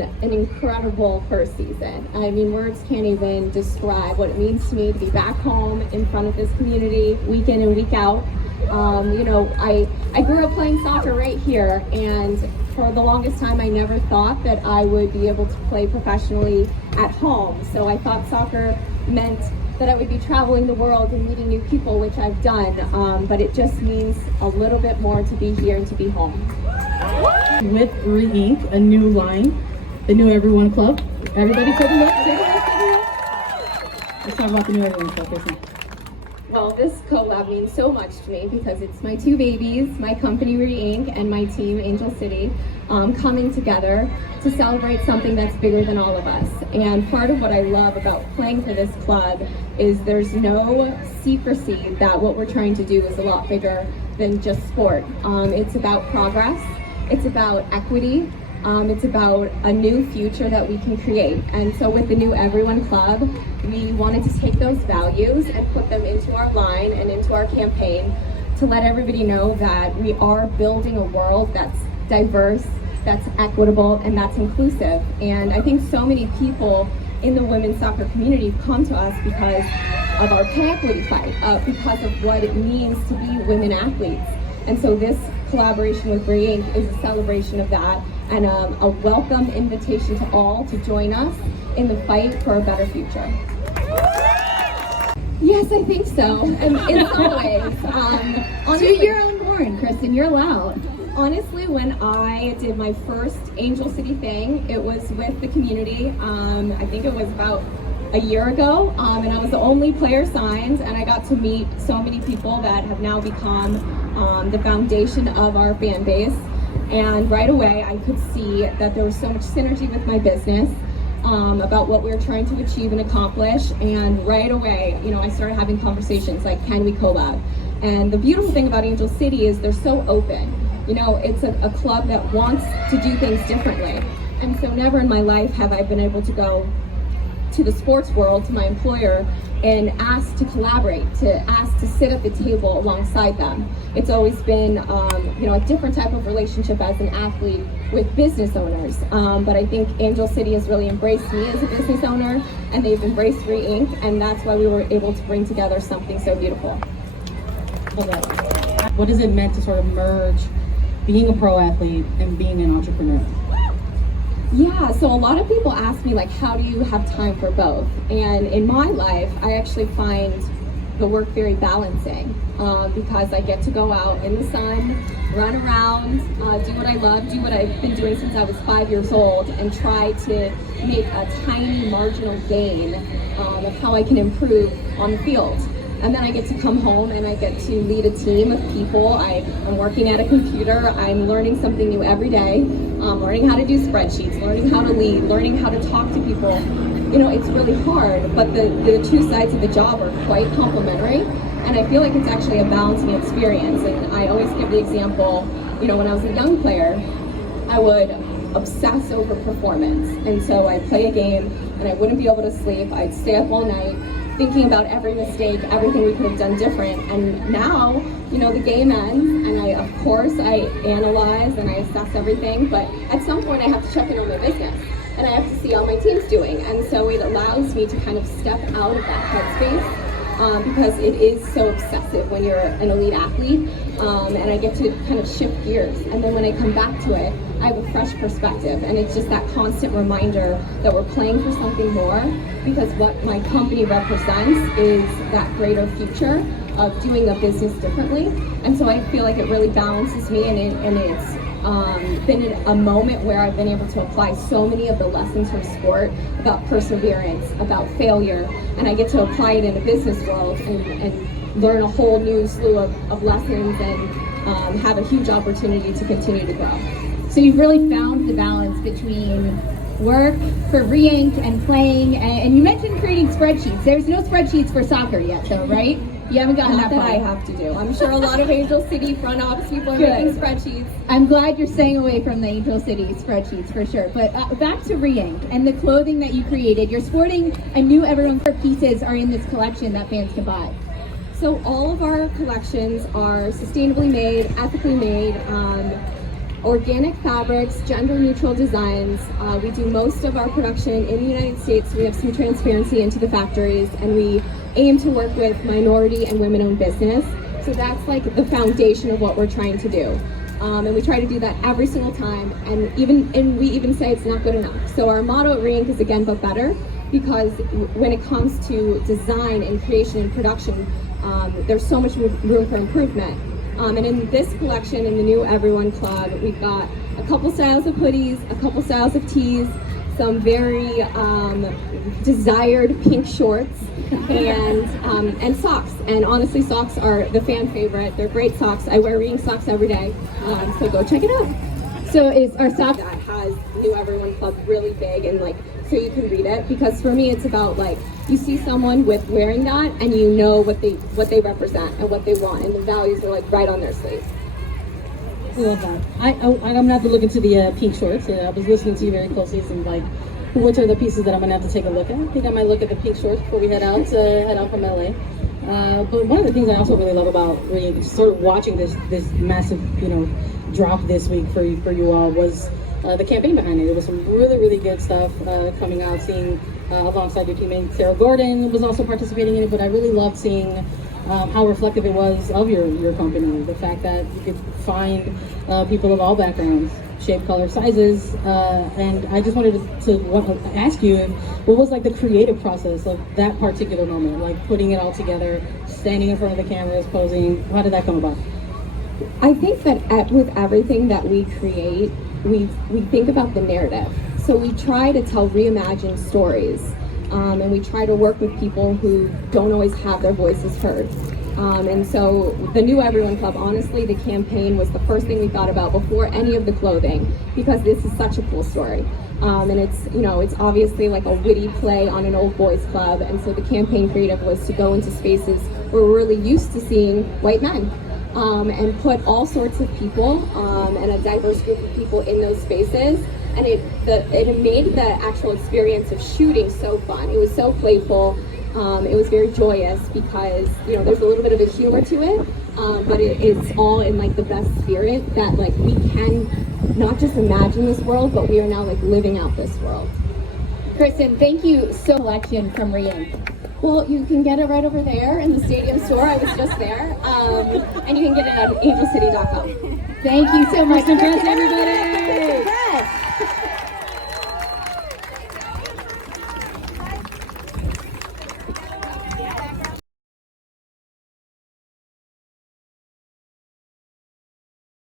An incredible first season. I mean, words can't even describe what it means to me to be back home in front of this community week in and week out. I grew up playing soccer right here, and for the longest time I never thought that I would be able to play professionally at home. So I thought soccer meant that I would be traveling the world and meeting new people, which I've done, but it just means a little bit more to be here and to be home. With Inc., a new line, the New Everyone Club. Everybody take a look, take a look, take a look. Let's talk about the New Everyone Club, Christen. Well, this collab means so much to me because it's my two babies, my company Inc. and my team Angel City, coming together to celebrate something that's bigger than all of us. And part of what I love about playing for this club is there's no secrecy that what we're trying to do is a lot bigger than just sport. It's about progress, it's about equity, it's about a new future that we can create. And so with the New Everyone Club, we wanted to take those values and put them into our line and into our campaign to let everybody know that we are building a world that's diverse, that's equitable, and that's inclusive. And I think so many people in the women's soccer community come to us because of our pay equity fight, because of what it means to be women athletes. And so this collaboration with Inc. is a celebration of that and a welcome invitation to all to join us in the fight for a better future. Yes, I think so. In some ways. To your own horn, Christen, you're loud. Honestly, when I did my first Angel City thing, it was with the community. I think it was about a year ago, and I was the only player signed, and I got to meet so many people that have now become the foundation of our fan base. And right away, I could see that there was so much synergy with my business, about what we were trying to achieve and accomplish. And right away, I started having conversations like, can we collab? And the beautiful thing about Angel City is they're so open. It's a club that wants to do things differently. And so never in my life have I been able to go to the sports world, to my employer, and ask to collaborate, to ask to sit at the table alongside them. It's always been, a different type of relationship as an athlete with business owners. But I think Angel City has really embraced me as a business owner, and they've embraced Inc., and that's why we were able to bring together something so beautiful. Okay. What has it meant to sort of merge being a pro athlete and being an entrepreneur? Yeah, so a lot of people ask me, how do you have time for both? And in my life, I actually find the work very balancing, because I get to go out in the sun, run around, do what I love, do what I've been doing since I was 5 years old, and try to make a tiny marginal gain of how I can improve on the field. And then I get to come home and I get to lead a team of people. I'm working at a computer. I'm learning something new every day. Learning how to do spreadsheets, learning how to lead, learning how to talk to people. It's really hard, but the two sides of the job are quite complementary. And I feel like it's actually a balancing experience. And I always give the example, when I was a young player, I would obsess over performance. And so I'd play a game and I wouldn't be able to sleep. I'd stay up all night thinking about every mistake, everything we could have done different. And now, the game ends, and I analyze and I assess everything, but at some point I have to check in on my business, and I have to see how my team's doing. And so it allows me to kind of step out of that headspace, because it is so obsessive when you're an elite athlete, and I get to kind of shift gears. And then when I come back to it, I have a fresh perspective, and it's just that constant reminder that we're playing for something more, because what my company represents is that greater future of doing a business differently. And so I feel like it really balances me, and it's been a moment where I've been able to apply so many of the lessons from sport about perseverance, about failure, and I get to apply it in the business world and learn a whole new slew of lessons, and have a huge opportunity to continue to grow. So you've really found the balance between work for Inc. and playing, and you mentioned creating spreadsheets. There's no spreadsheets for soccer yet, though, right? You haven't gotten Not that that far. I have to do. I'm sure a lot of Angel City front office people are making spreadsheets. I'm glad you're staying away from the Angel City spreadsheets for sure. But back to Inc. and the clothing that you created. You're sporting a New Everyone pieces are in this collection that fans can buy. So all of our collections are sustainably made, ethically made. organic fabrics, gender neutral designs. We do most of our production in the United States. We have some transparency into the factories, and we aim to work with minority and women-owned business. So that's like the foundation of what we're trying to do. And we try to do that every single time, and we even say it's not good enough. So our motto at Re-Inc is again but better, because when it comes to design and creation and production, there's so much room for improvement. And in this collection, in the new Everyone Club, we've got a couple styles of hoodies, a couple styles of tees, some very desired pink shorts, and socks. And honestly, socks are the fan favorite. They're great socks. I wear Re-Inc socks every day, so go check it out. So is our sock That has New Everyone Club really big, and like, so you can read it, because for me it's about like, you see someone with wearing that and you know what they represent and what they want, and the values are like right on their sleeve. I love that. I'm gonna have to look into the pink shorts. I was listening to you very closely, and like, which are the pieces that I'm gonna have to take a look at. I think I might look at the pink shorts before we head out from LA. But one of the things I also really love about sort of watching this massive, drop this week for you all was the campaign behind it. There was some really good stuff coming out. Seeing alongside your teammate Sarah Gordon was also participating in it, but I really loved seeing how reflective it was of your company. The fact that you could find people of all backgrounds, shape, color, sizes, and I just wanted to ask you, what was like the creative process of that particular moment, like putting it all together, standing in front of the cameras, posing? How did that come about? I think that with everything that we create, we think about the narrative. So we try to tell reimagined stories, and we try to work with people who don't always have their voices heard. And so the New Everyone Club, honestly, the campaign was the first thing we thought about before any of the clothing, because this is such a cool story. And it's obviously like a witty play on an old boys club. And so the campaign creative was to go into spaces where we're really used to seeing white men, and put all sorts of people and a diverse group of people in those spaces. And it made the actual experience of shooting so fun. It was so playful. It was very joyous, because there's a little bit of a humor to it, but it's all in like the best spirit that like we can not just imagine this world, but we are now like living out this world. Christen, thank you so much from Re-Inc. Well, you can get it right over there in the Stadium store. I was just there, and you can get it on angelcity.com. Thank you so much. Congrats, everybody!